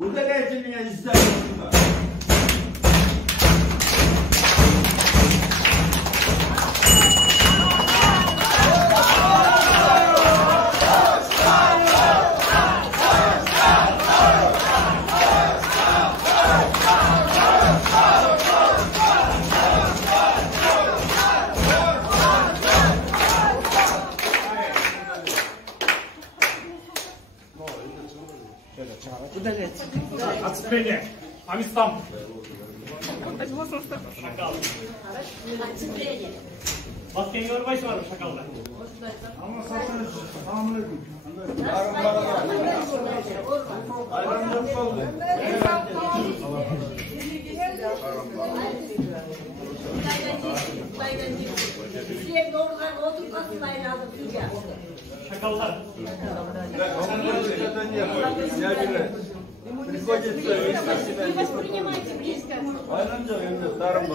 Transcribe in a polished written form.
Удаляйте меня из здания. Отцепление. Амистам. Шакал. Отцепление. Вас кем görmeyişi var şakalda. Шакалдар. Приходится Вы воспринимаете близко. даром